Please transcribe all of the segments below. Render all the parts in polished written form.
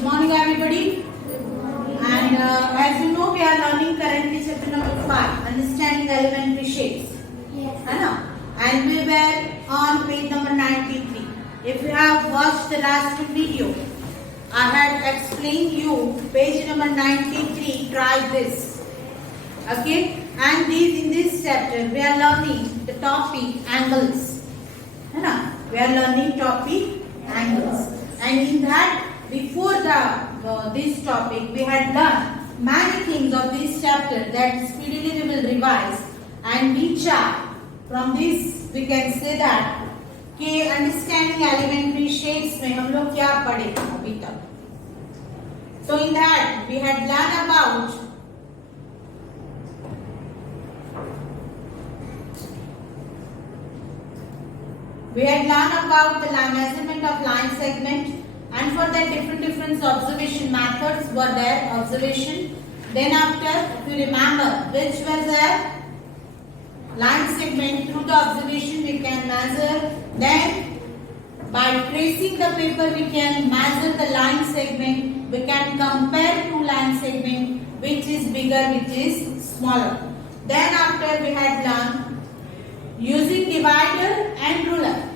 Good morning, everybody. And as you know, we are learning currently chapter number 5, Understanding Elementary Shapes. Yes. And we were on page number 93. If you have watched the last video, I had explained you page number 93. Try this. Okay. And in this chapter, we are learning the topic angles. We are learning topic angles. And in that, before this topic, we had learned many things of this chapter that speedily we will revise and recap. From this, we can say that कि understanding elementary shapes में हम लोग क्या पढ़े अभी तक. So in that, we had learned about the measurement of line segment, and for that different observation methods were there. Observation. Then after, if you remember, which was a line segment through the observation we can measure. Then by tracing the paper we can measure the line segment. We can compare two line segment, which is bigger, which is smaller. Then after we had learned using divider and ruler.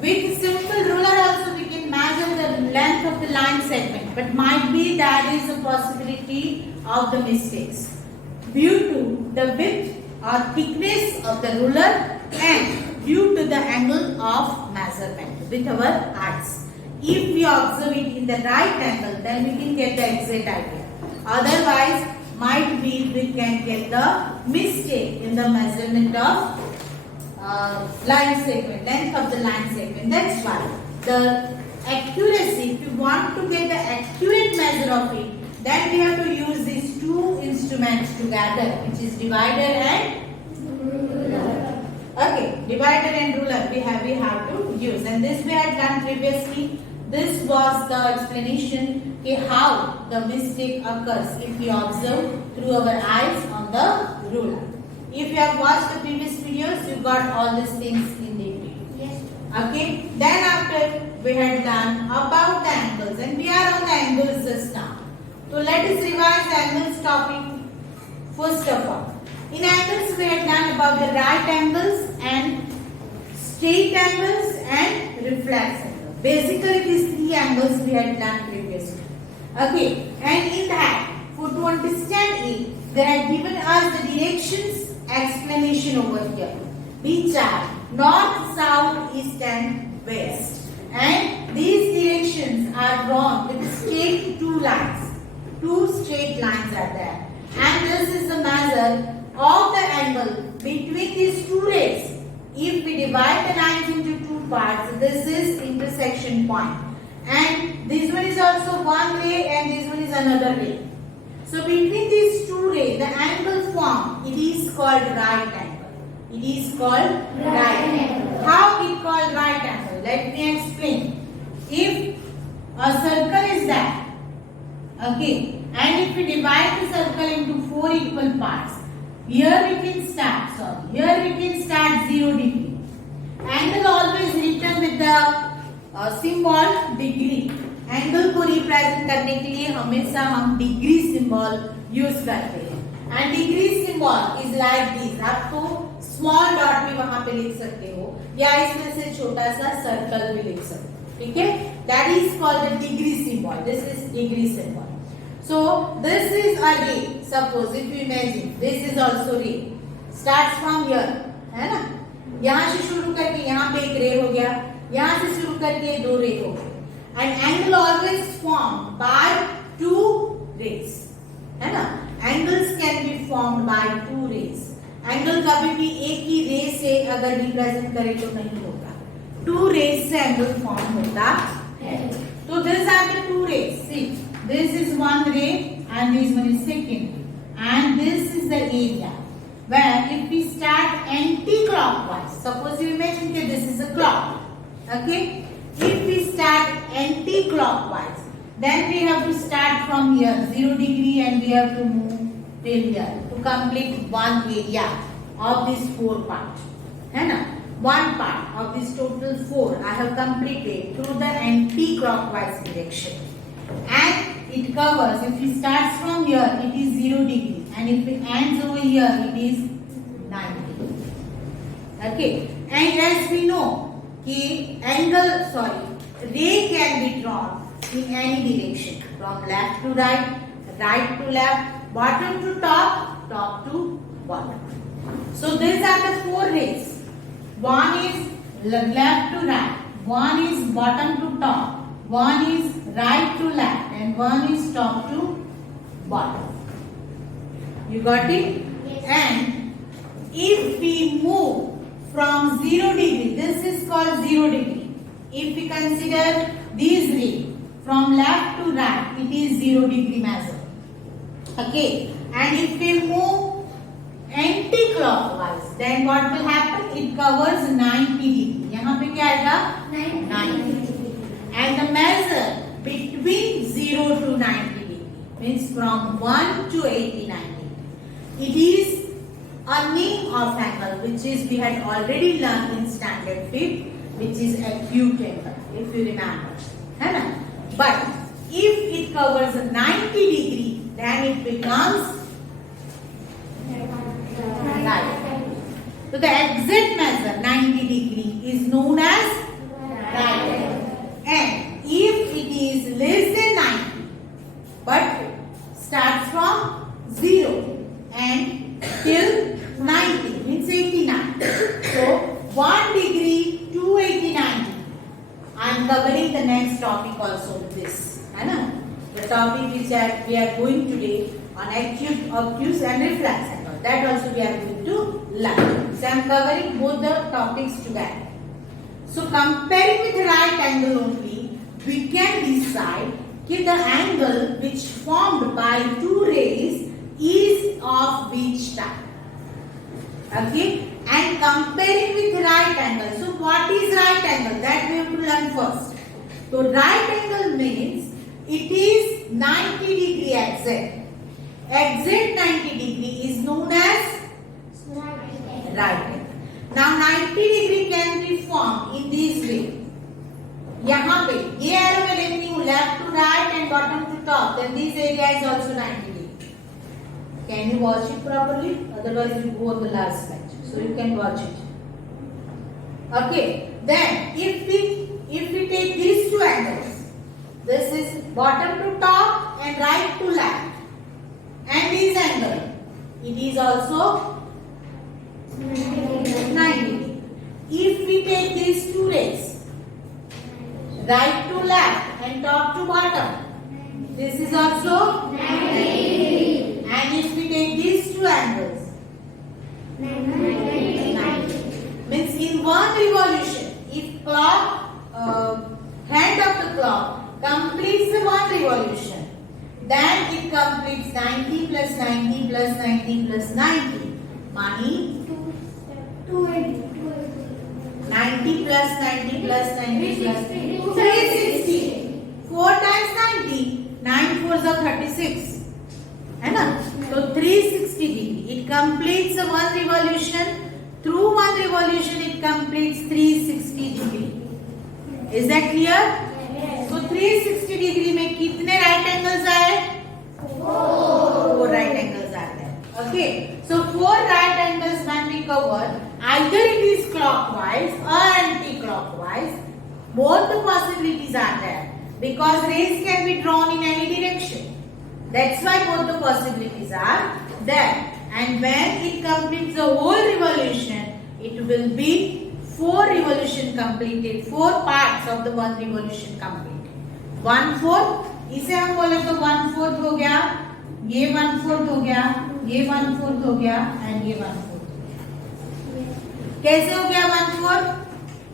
With simple ruler also we can measure the length of the line segment, but might be there is a possibility of the mistakes due to the width or thickness of the ruler and due to the angle of measurement with our eyes. If we observe it in the right angle, then we can get the exact idea. Otherwise, might be we can get the mistake in the measurement of line segment, length of the line segment. That's why the accuracy, if you want to get the accurate measure of it, then we have to use these two instruments together, which is divider and ruler. Okay, divider and ruler we have to use, and this we had done previously. This was the explanation how the mistake occurs if we observe through our eyes on the ruler. If you have watched the previous videos, you got all these things in detail. Yes. Okay. Then after we had done about the angles, and we are on the angles just now. So let us revise the angles topic first of all. In angles, we had done about the right angles and straight angles and reflex angles. Basically, these three angles we had done previously. Okay. And in that, to understand it, they had given us the directions. Explanation over here, which are north, south, east and west, and these directions are drawn with straight two lines. Two straight lines are there, and this is the measure of the angle between these two rays. If we divide the lines into two parts, this is intersection point, and this one is also one ray and this one is another ray. So between these two rays, the angle formed, it is called right angle. It is called right angle. How it called right angle? Let me explain. If a circle is there, okay, and if we divide the circle into four equal parts, here we can start 0 degree. Angle always written with the symbol degree. Angle को represent करने के लिए हमेशा हम degree symbol use करते हैं, and degree symbol is like this. आप तो स्मॉल डॉट भी वहां पे लिख सकते हो या इसमें से छोटा सा सर्कल भी लिख सकते हो. ठीक है, that is called the degree symbol. This is degree symbol. So this is a ray. Suppose if you imagine this is also ray, starts from here, है ना. यहां से शुरू करके यहां पे एक रे हो गया, यहां से शुरू करके दो रे हो गए. And angle always formed by two rays, है ना. Angles can be formed by two rays. Angle कभी भी एक ही रे से अगर रिप्रेजेंट करें तो नहीं होगा. Two rays से angle form होता है. तो these are the two rays. See, this is one ray and this one is second, and this is the area where if we start anti-clockwise. Suppose you imagine that this is a clock. Okay. If we start anti-clockwise, then we have to start from here 0 degree and we have to move till here to complete one area of these four parts. है ना? One part of this total four I have completed through the anti-clockwise direction. and it covers, if it starts from here, it is 0 degree, and if it ends over here, it is 90. Okay, and as we know, ray can be drawn in any direction, from left to right, right to left, bottom to top, top to bottom. So these are the 4 rays. One is left to right, one is bottom to top, one is right to left, and one is top to bottom. You got it? Yes. And if we move from 0 degree, this is called 0 degree. If we consider these rays from left to right, it is 0 degree measure. Okay, and if we move anti-clockwise, then what will happen? It covers 90 degree. यहाँ पे क्या आएगा? 90. And the measure between 0 to 90 degree means from 1 to 80, 90. It is a name of angle which is we had already learned in standard 5th, which is acute angle, if you remember. है ना? But if it covers 90 degree, then it becomes right. So the exact measure 90 degree is known as right angle. And if it is less than 90, but starts from 0 and till 90 means 89. So 1 degree to 89. I am covering the next topic also with this. The topic which we are going today on acute, obtuse and reflex angle. That also we are going to learn. So I am covering both the topics together. So comparing with right angle only, we can decide if the angle which formed by 2 rays is of which type. Okay, and comparing with right angle. So what is right angle? That we have to learn first. So right angle means it is 90 degree exact. Exact 90 degree is known as right angle. Now 90 degree can be formed in this way. यहाँ पे ये arrow में लेती हूँ left to right and bottom to top. Then this area is also 90 degree. Can you watch it properly? Otherwise you go on the last slide. So you can watch it. Okay. Then if we take these 2 angles, this is bottom to top and right to left, and this angle, it is also 90. If we take these 2 rays, right to left and top to bottom, this is also 90. And if we take these 2 angles, 90. Means in one revolution, if clock, hand of the clock completes the one revolution, then it completes 90 plus 90 plus 90 plus 90. Money 90 plus 90 plus 90 plus 360. 4 times 90, 9 4s are 36. So 360 degree. It completes the one revolution. Through one revolution, it completes 360 degree. Is that clear? Yes. So 360 degree में कितने right angles आए? 4 right angles are there. Okay. So 4 right angles when we cover, either it is clockwise or anti-clockwise. Both the possibilities are there because rays can be drawn in any direction. That's why both the possibilities are there. And when it completes the whole revolution, it will be 4 revolution completed, 4 parts of the one revolution completed. 1/4, इसे हम बोले तो 1/4 हो गया, ये 1/4 हो गया, ये 1/4 हो गया, and ये 1/4 हो गया. कैसे हो गया 1/4?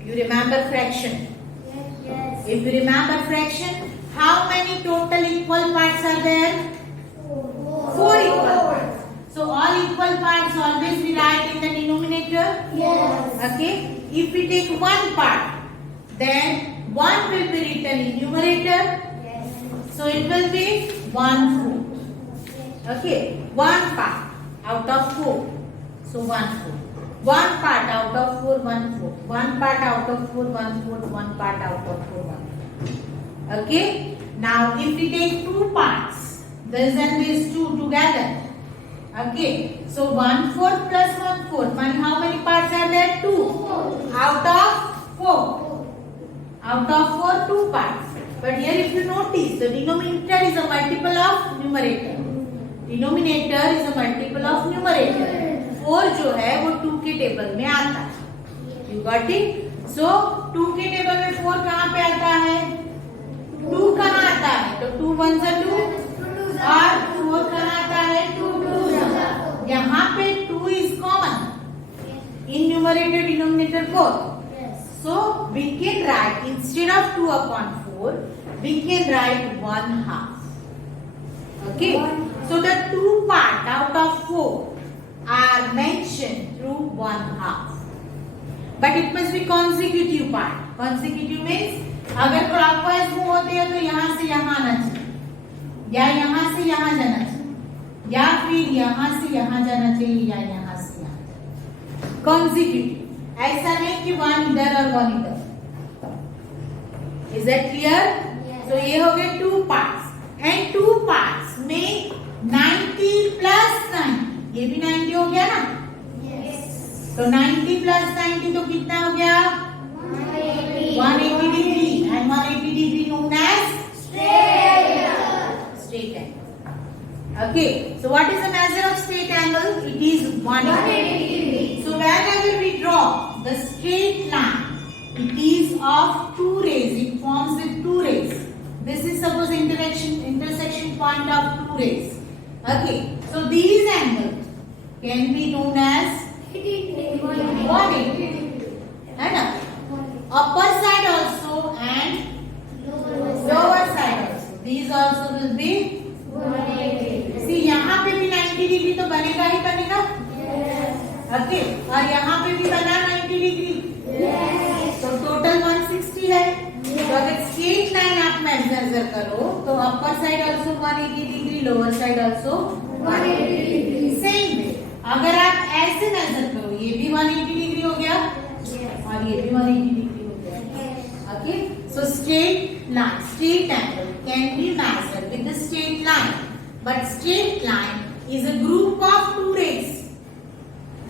You remember fraction. Yes. If you remember fraction, how many total equal parts are there? 4 equal parts. So all equal parts always we write in the denominator. Yes. Okay. If we take one part, then 1 will be written in numerator. Yes. So it will be 1/4. Okay. 1 part out of 4. So 1/4. 1 part out of 4, 1/4. 1 part out of 4, 1/4. 1 part out of 4, 1/4. Okay. Now if we take two parts, this and these two together, okay, so 1/4 plus 1/4, how many parts are there? 2 out of 4. Out of 4, 2 parts. But here if you notice, the denominator is a multiple of numerator. Denominator is a multiple of numerator. 4 जो है वो 2 के table में आता है. You got it? So 2 के table में 4 कहाँ पे आता है? 2 कहाँ आता है? तो 2 1 से 2 और 4 कहाँ आता है? 2 2 यहाँ पे 2 is common in numerator denominator both. So we can write, instead of 2/4, we can write 1/2. Okay. So the 2 part out of 4 are mentioned through 1/2. But it must be consecutive part. Consecutive means अगर clockwise move होते हैं तो यहाँ से यहाँ आना चाहिए, या यहाँ से यहाँ जाना चाहिए, या फिर यहाँ से यहाँ जाना चाहिए, या यहाँ से यहाँ. Consecutive. ऐसा नहीं कि 1 इधर और 1 इधर. Is that clear? तो ये हो गए 2 parts. And 2 parts में 90 plus 90. ये भी 90 हो गया ना? तो 90 plus 90 तो कितना हो गया? 180 degree. And 180 degree known as straight angle. Okay. So what is the measure of straight angle? It is 180 degree. So whenever we draw the straight line, it is of 2 rays. It forms with 2 rays. This is suppose intersection point of 2 rays. Okay. So these angles can be known as 180. है ना? Upper side also and lower side also. These also will be 180. See यहाँ पे भी 90 degree तो बनेगा ही बनेगा. Okay. और यहाँ पे भी बना 90 डिग्री. तो टोटल 160 है. तो अगर स्ट्रेट लाइन आप मेजर करो तो upper side also 180 degree, lower side also 180 degree. Same way अगर आप ऐसे मेजर करो, ये भी 180 डिग्री हो गया और ये भी 180 डिग्री हो गया. Okay. So straight angle can be measured with the straight line, but straight line is a group of 2 rays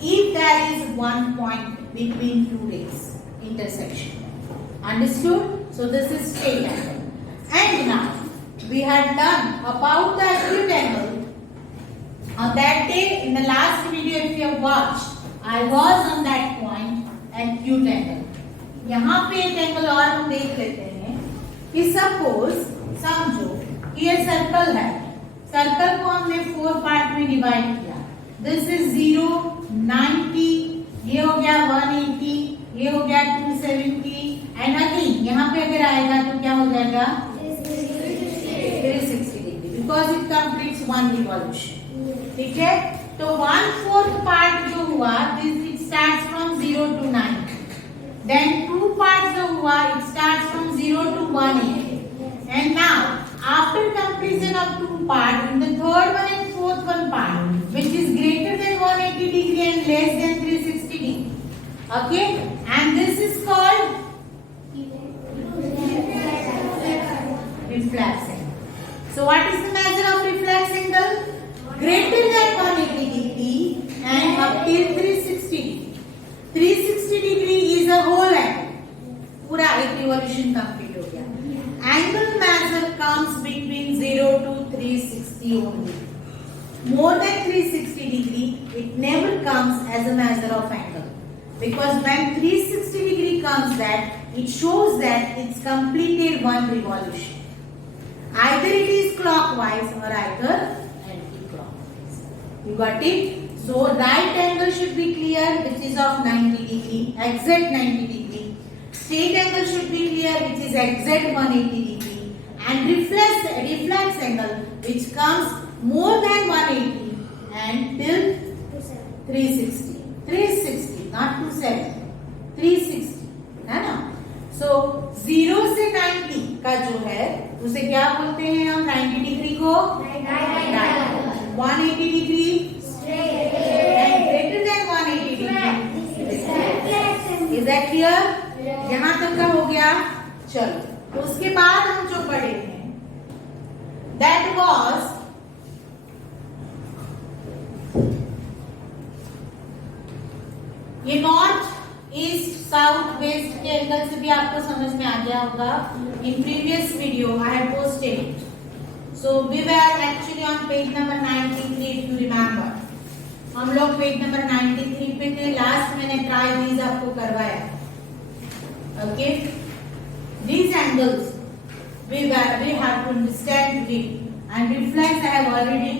if there is one point between 2 rays intersection. Understood? So this is straight angle. And now we had done about the acute angle. On that day, in the last video if you have watched, I was on that point, acute angle. यहाँ पे एक angle और हम देख लेते हैं कि suppose समझो कि ये सर्कल है. सर्कल को हमने 4 पार्ट में डिवाइड किया. दिस इज 0, 90, ये हो गया 180, ये हो गया 270 एंड अगेन यहाँ पे अगर आएगा तो क्या हो जाएगा 360 degree because it completes 1 revolution. ठीक है. तो 1/4 पार्ट जो हुआ this it starts from 0 to 90. Then 2 parts जो हुआ it starts from 0 to 180. And now after completion of 2 parts, in the third one and fourth one part, which is greater than 180 degree and less than 360 degree. Okay, and this is called reflex angle. So what is the measure of reflex angle? Greater than 180 degree and up till 360 degree. 360 degree is a whole angle. पूरा एक revolution complete हो गया. Angle measure comes between 0 to 360 only. More than 360 degree, it never comes as a measure of angle. Because when 360 degree comes that, it shows that it's completed 1 revolution. Either it is clockwise or either anti-clockwise. You got it? So right angle should be clear, which is of 90 degree, exact 90 degree. Straight angle should be clear, which is exact 180 degree. And reflex angle, which comes more than 180 and till 360. 360, not 270. 360, है ना? So 0 से 90 का जो है, उसे क्या बोलते हैं हम? 90 डिग्री को 180 degree and greater than 180 degree. Is that clear? यहाँ तक का हो गया. चलो, तो उसके बाद हम जो पढ़े हैं that was ये नॉर्थ ईस्ट साउथ वेस्ट के एंगल से भी आपको समझ में आ गया होगा. In previous video I have posted it. So we were actually on page number 93 if you remember. हम लोग पेज नंबर 93 पे थे. लास्ट मैंने ट्राई दीज आपको करवाया. Okay, these angles we have to understand today, and reflex I have already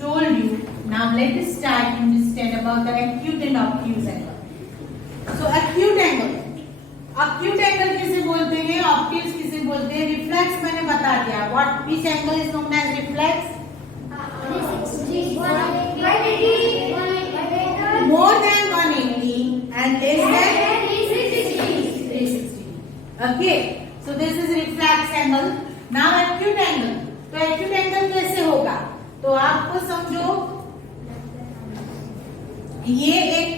told you. Now let us start to understand about the acute and obtuse angle. So acute angle किसे बोलते हैं, obtuse किसे बोलते हैं. reflex मैंने बता दिया. what which angle is known as reflex? More than 180 and less than 360. Okay, so this is reflex angle. Now acute angle. तो acute angle कैसे होगा? तो आपको समझो ये एक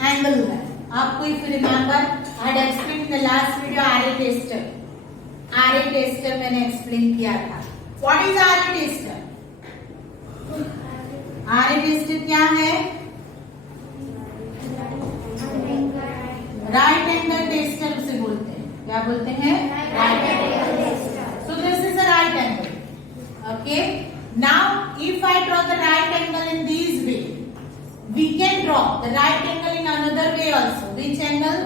एंगल है. आपको if you remember I had explain in the last video RA tester. RA tester मैंने एक्सप्लेन किया था. What is RA tester? RA tester क्या है? राइट एंगल टेस्टर उसे बोलते हैं. क्या बोलते हैं? Right angle tester. So this is a right angle. Okay, now if I draw the right angle in this way, we can draw the right angle in another way also. Which angle?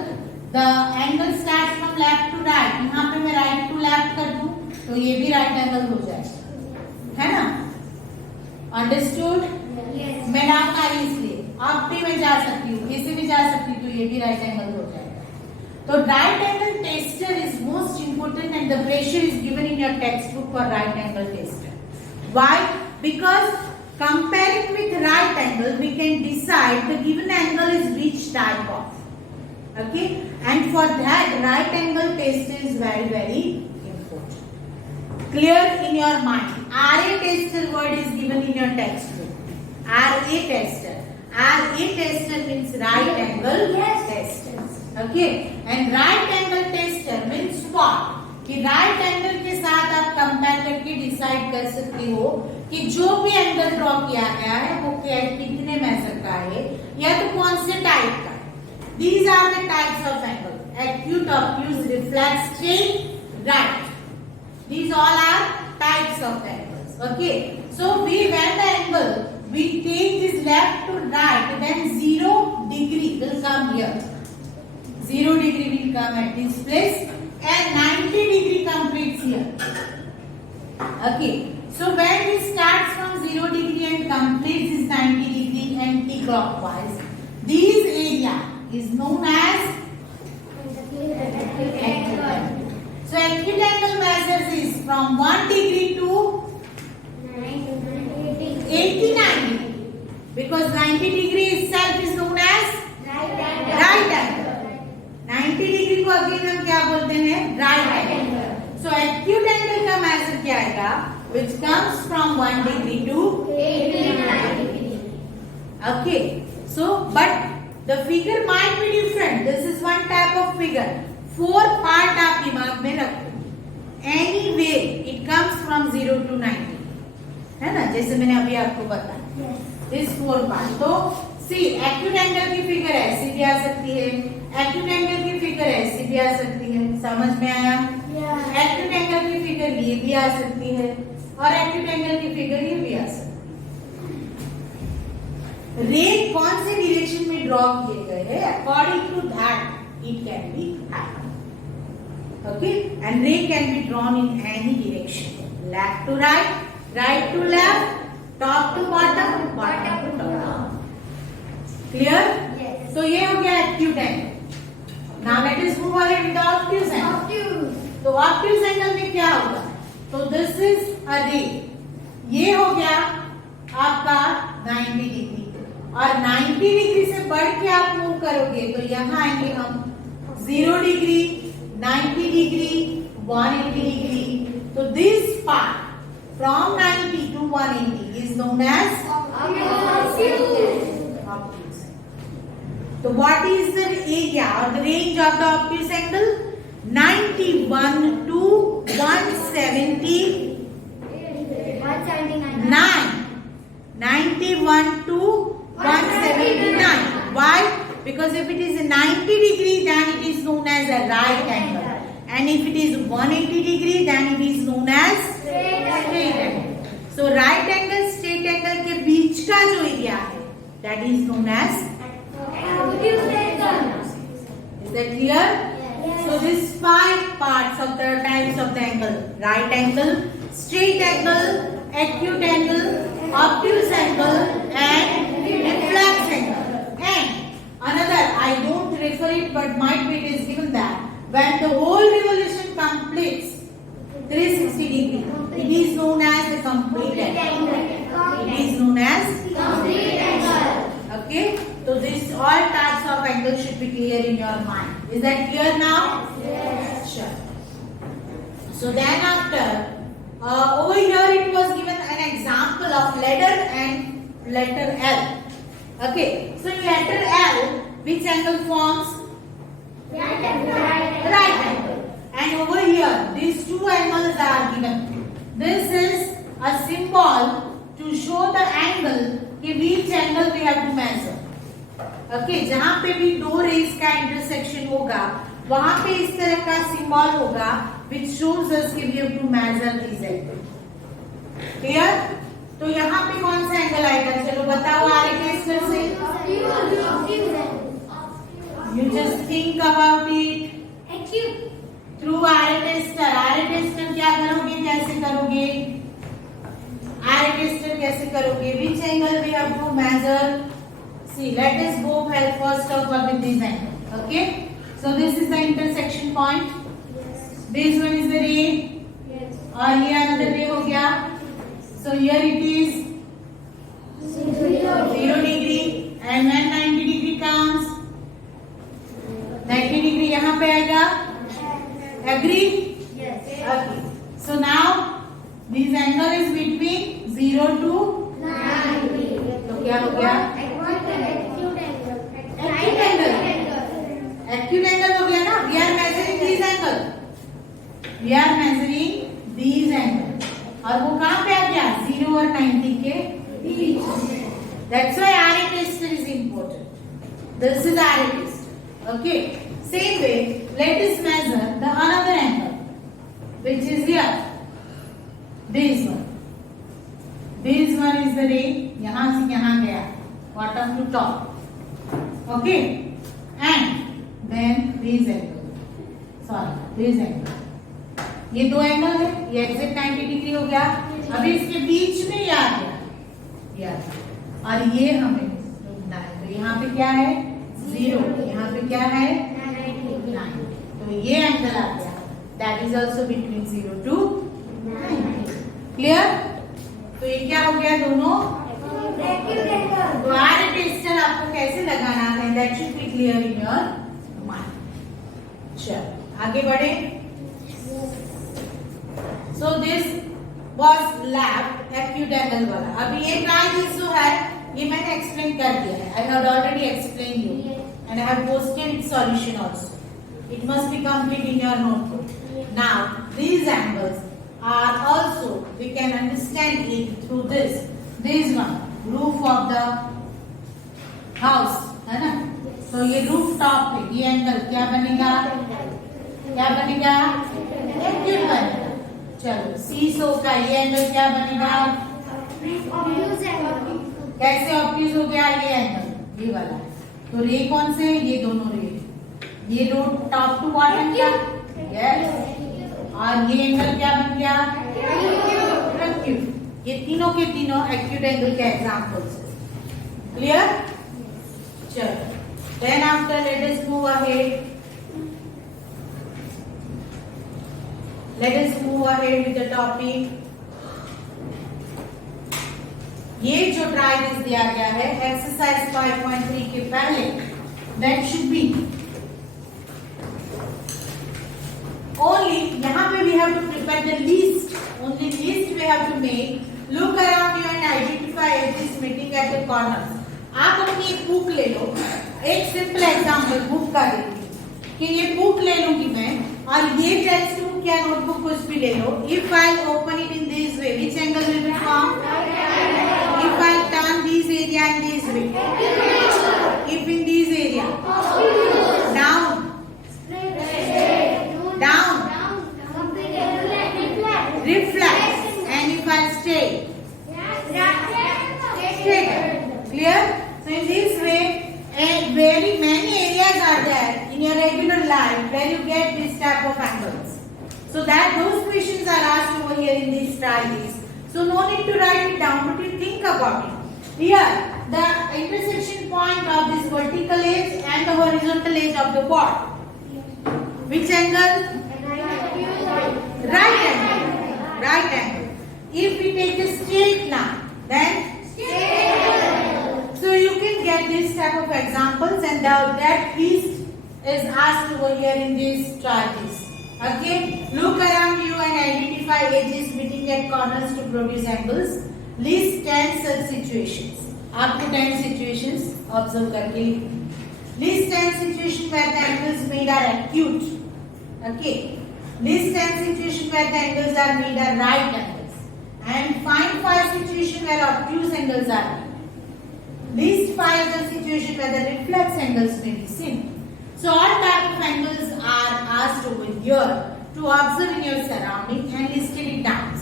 The angle starts from left to right. यहाँ पे मैं right to left कर दूं तो ये भी right angle हो जाएगा, है ना? Understood? Yes. मैं डाउन आ रही इसलिए अब भी मैं जा सकती हूँ, कैसे भी जा सकती हूँ, तो ये भी right angle हो जाएगा. तो right angle tester is most important and the pressure is given in your textbook for right angle tester. Why? Because comparing with right angle, we can decide the given angle is which type of. Okay, and for that right angle tester is very important. Clear in your mind. RA tester word is given in your textbook. RA tester. RA tester means right angle tester. Okay, and right angle tester means what? कि right angle के साथ आप compare करके decide कर सकते हो कि जो भी एंगल ड्रॉ किया गया है वो कितने मेजर का है या तो कौन से टाइप का है. These are the types of angle: acute, obtuse, reflex, straight, right. These all are types of angles. Okay, so we when the angle we take this left to right, then 0 degree will come here. 0 degree will come at this place and 90 degree completes here. Okay, so when we start from 0 degree and completes this 90 degree anti-clockwise, this area is known as acute angle. So acute angle measures is from 1 degree to 89 degree, because 90 degree itself is known as right angle. 90 degree को again हम क्या बोलते हैं? Right angle. So acute angle का measure क्या आएगा? which comes from 1 degree to 89 degree. Okay, so but the figure might be different. This is one type of figure. 4 part आप दिमाग में रखो. Anyway, it comes from 0 to 90, है ना? जैसे मैंने अभी आपको बताया. This 4 part. तो सी एक्यूट एंगल की फिगर ऐसी भी आ सकती है, एक्यूट एंगल की फिगर ऐसी भी आ सकती है. समझ में आया? एक्यूट एंगल की फिगर ये भी आ सकती है और एक्यूट एंगल की फिगर ये भी आ सकती है. रे कौन से डायरेक्शन में ड्रॉ किए गए हैं, according to that it can be happen. Okay, and ray can be drawn in any direction, left to right, right to left, top to bottom, bottom to top. Clear? तो ये हो गया acute angle. Now let us move ahead with the obtuse angle. तो obtuse angle में क्या होगा? तो this is a ray. ये हो गया आपका 90 डिग्री, और 90 डिग्री से बढ़ के आप मूव करोगे तो यहाँ आएंगे हम 0 डिग्री, 90 डिग्री, 180 डिग्री. तो this part from 90 to 180 is known as obtuse. So what is the area or the range of the obtuse angle? 91 to 170 9. 91 to 179. Why? Because if it is a 90 degree, then it is known as a right angle. And if it is 180 degree, then it is known as straight angle. So right angle, straight angle के बीच का जो area है, that is known as acute angle. Is that clear? Yes. So these 5 parts of the types of the angle: right angle, straight angle, acute angle, obtuse angle, and reflex angle. And another, I don't refer it, but might be it is given that when the whole revolution completes 360 degree, it is known as the complete angle. It is known as Complete angle. okay. So this all types of angles should be clear in your mind. Is that clear now? Yes. Sure. So then after over here it was given an example of letter L. Okay. So in letter L, which angle forms? Right angle. Right angle. And over here, these two angles are given. This is a symbol to show the angle कि which angle we have to measure. Okay, जहाँ पे भी दो raise का intersection होगा, वहाँ पे इस तरह का सिंबल होगा which shows us कि we have to measure these angles. Clear? तो यहाँ पे कौन सा एंगल आएगा? चलो बताओ आरे टेस्टर से. You just think about it. Acute. Through RA tester क्या करोगे, कैसे करोगे? आरे टेस्टर कैसे करोगे? Which angle we have to measure? See, let us go first of all with this angle. Okay, so this is the intersection point. This one is the ray. और ये another ray हो गया. So here it is 0 degree, and when 90 degree comes, 90 degree यहाँ पे आएगा. Agree? Yes. Okay. So now this angle is between 0 to 90. तो क्या हो गया? Acute angle हो गया ना. We are measuring these angle. We are measuring these angle. और वो कहाँ पे आ गया? 0 और 90 के बीच. That's why RA tester is important. This is RA tester. Okay. Same way, let us measure the another angle, which is here. This one. This one is the ray. यहाँ से यहाँ गया. Bottom to top. Okay. And then this angle. Sorry, this angle. ये दो angle है. ये exact 90 degree हो गया. अभी इसके बीच में ये आ गया. ये आ गया. और ये हमें ढूंढना है. तो यहाँ पे क्या है? 0. यहाँ पे क्या है? 9. तो ये एंगल आ गया. That is also between 0 to 90. Clear? तो ये क्या हो गया दोनों? तो आर टेस्टर आपको कैसे लगाना है? That should be clear in your mind. चलो आगे बढ़े. So this was left acute angle वाला. अभी ये ट्राइंगल जो है ये मैंने एक्सप्लेन कर दिया है. I had already explained you and I have posted its solution also. It must be complete in your notebook. Now these angles are also we can understand it through this one roof of the house है ना. तो ये roof top पे ये angle क्या बनेगा? Acute बनेगा. चलो सीसो का ये एंगल क्या बनेगा? कैसे ऑब्ट्यूज हो गया? ये एंगल ये वाला. तो रे कौन से? ये दोनों रे. ये रूफ टॉप टू बॉटम का. यस. और ये एंगल क्या बन गया? एक्यूट. ये तीनों के तीनों एक्यूट एंगल के एग्जांपल्स. क्लियर? चलो then after let us move ahead. Let us move ahead with the topic. ये जो ट्राइंगल्स दिया गया है एक्सरसाइज 5.3 के पहले that should be only यहाँ पे we have to prepare the list. Only list we have to make. Look around you and identify edges meeting at the corners. आप अपनी एक बुक ले लो. एक सिंपल एग्जांपल बुक का देखिए कि ये बुक ले लूंगी मैं और ये टेक्स्ट बुक या नोटबुक कुछ भी ले लो. If I open it in this way, which angle will be formed? If I turn this area in this way, if in this area, down, reflex, and if I straight, straight. Clear? So in this way, very many areas are there in your regular life where you get this type of angles. So that those questions are asked over here in this try this. So no need to write it down, but you think about it. Here, the intersection point of this vertical edge and the horizontal edge of the board. Which angle? Right angle. Right angle. If we take a straight line, then so you can get this type of examples, and that list is asked over here in these charges. Okay, look around you and identify edges meeting at corners to produce angles. List 10 such situations. Up to 10 situations observe करके list 10 situations where the angles made are acute. Okay, list 10 situations where the angles are made are right angles, and find 5 situations where obtuse angles are made. List 5 other situations where the reflex angles may be seen. So all type of angles are asked over here to observe in your surrounding and listed it down.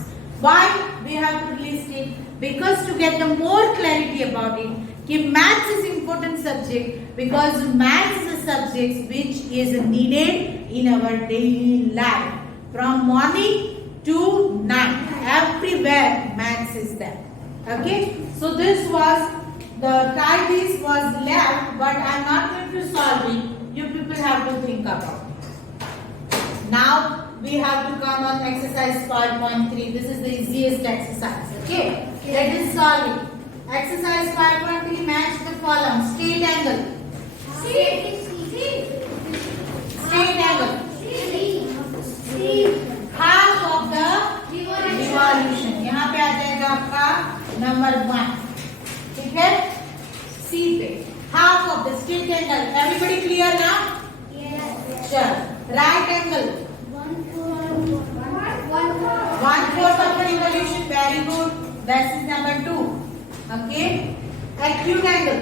Why we have to list it? Because to get the more clarity about it, कि maths is important subject because maths is a subject which is needed in our daily life from morning to night. Everywhere maths is there. Okay, so this was the try this was left, but I am not going to solve it. You people have to think about it. Now we have to come on exercise 5.3. This is the easiest exercise. Okay, let us solve it. Exercise 5.3, match the column. Straight angle. Straight angle. Half of the revolution. यहाँ पे आ जाएगा आपका number 1. ठीक है, C पे half of the straight angle. Everybody clear now? चल, right angle. 1/4 of the revolution. Very good. That is number 2. Okay. Acute angle.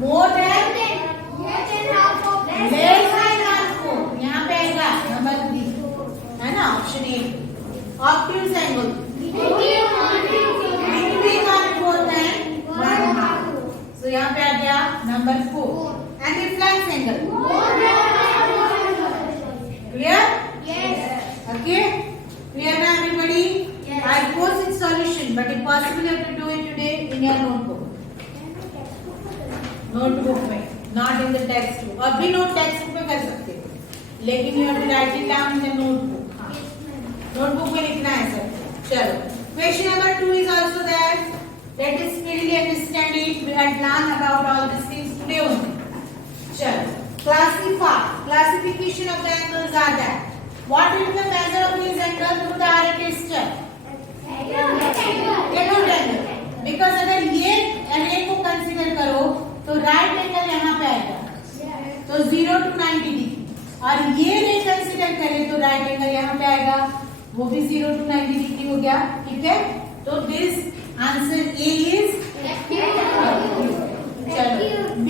More than less than half. यहाँ पे आएगा नंबर 3 है ना, option A. Obtuse angle. Between 1/4 and 1/2. So यहाँ पे आ गया number 4. And reflex angle. Clear? Yes. Okay. Clear now everybody? Yes. I pose its solution, but if possible you have to do it today in your notebook. Notebook में, not in the textbook. अभी note textbook में कर सकते हो, लेकिन you have to write it down in the notebook. हाँ, notebook में लिखना है सर. चलो, question number 2 is also there. Let us clearly understand it. We had learned about all these things today only. चलो, classification of the angles are there. What is the measure of this angle through the RA tester? Acute angle. Because अगर ये array को consider करो तो right angle यहाँ पे आएगा, तो 0 to 90 डिग्री, और ये रे कंसिडर करें तो right angle यहाँ पे आएगा, वो भी 0 to 90 डिग्री हो गया. ठीक है, तो this answer A is acute. चलो, B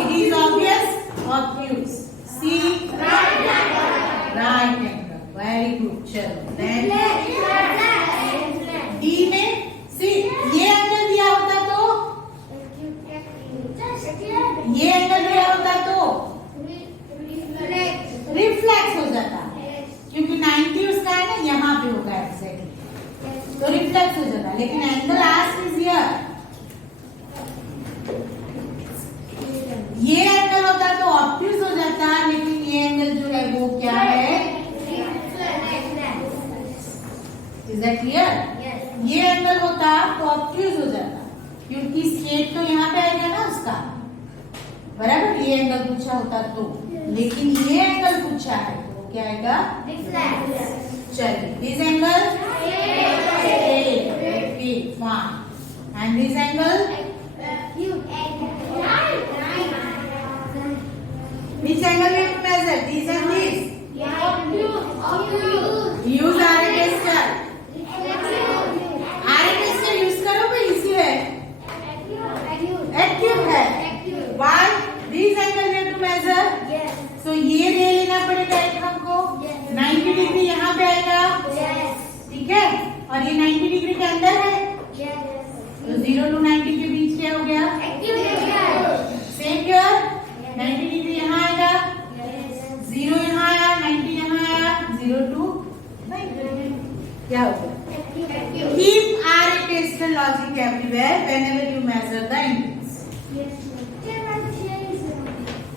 it is obvious, obtuse. C right angle. Very good. चलो, then D में C ये एंगल दिया होता तो, ये एंगल दिया होता तो रिफ्लेक्स हो जाता, क्योंकि 90 उसका है ना, यहाँ पे होगा एक्सैक्टली, तो रिफ्लेक्स हो जाता. लेकिन एंगल आस्क्ड इज हियर, ये एंगल होता तो ऑब्ट्यूज हो जाता, लेकिन ये एंगल जो है वो क्या है? Is that clear? ये एंगल होता तो ऑब्ट्यूज हो जाता, क्योंकि स्ट्रेट तो यहाँ पे आएगा ना उसका, बराबर. ये एंगल पूछा होता तो, लेकिन ये एंगल पूछा है तो क्या आएगा? चलिए, this angle fine, and this angle Which angle we have to measure? This and this. Use RA tester. RA tester use करो तो easy है. Acute है. Why? This angle we have to measure. So ये ले लेना पड़ेगा एक हमको. 90 डिग्री यहाँ पे आएगा. ठीक है? और ये 90 डिग्री के अंदर है. तो 0 to 90 के बीच क्या हो गया? Same here. 90 डिग्री यहाँ आएगा. 0 यहाँ आया, 90 यहाँ आया. 0 to 90. क्या हो गया? Keep RA tester logic everywhere whenever you measure the angles.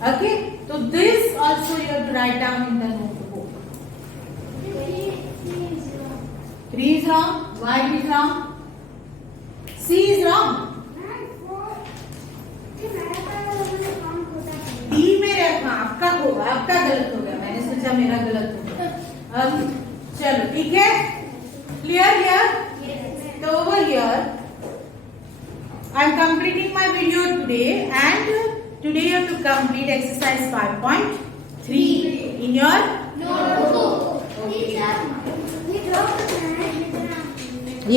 Okay? So this also you have to write down in the notebook. 3 is wrong. Why it is wrong? C is wrong. D में रखना आपका होगा, आपका गलत हो गया. मैंने सोचा मेरा गलत हो गया. अब चलो ठीक है. Clear here? So over here, I am completing my video today, and today you have to complete exercise 5.3 in your notebook.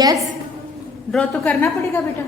yes. Draw तो करना पड़ेगा बेटा.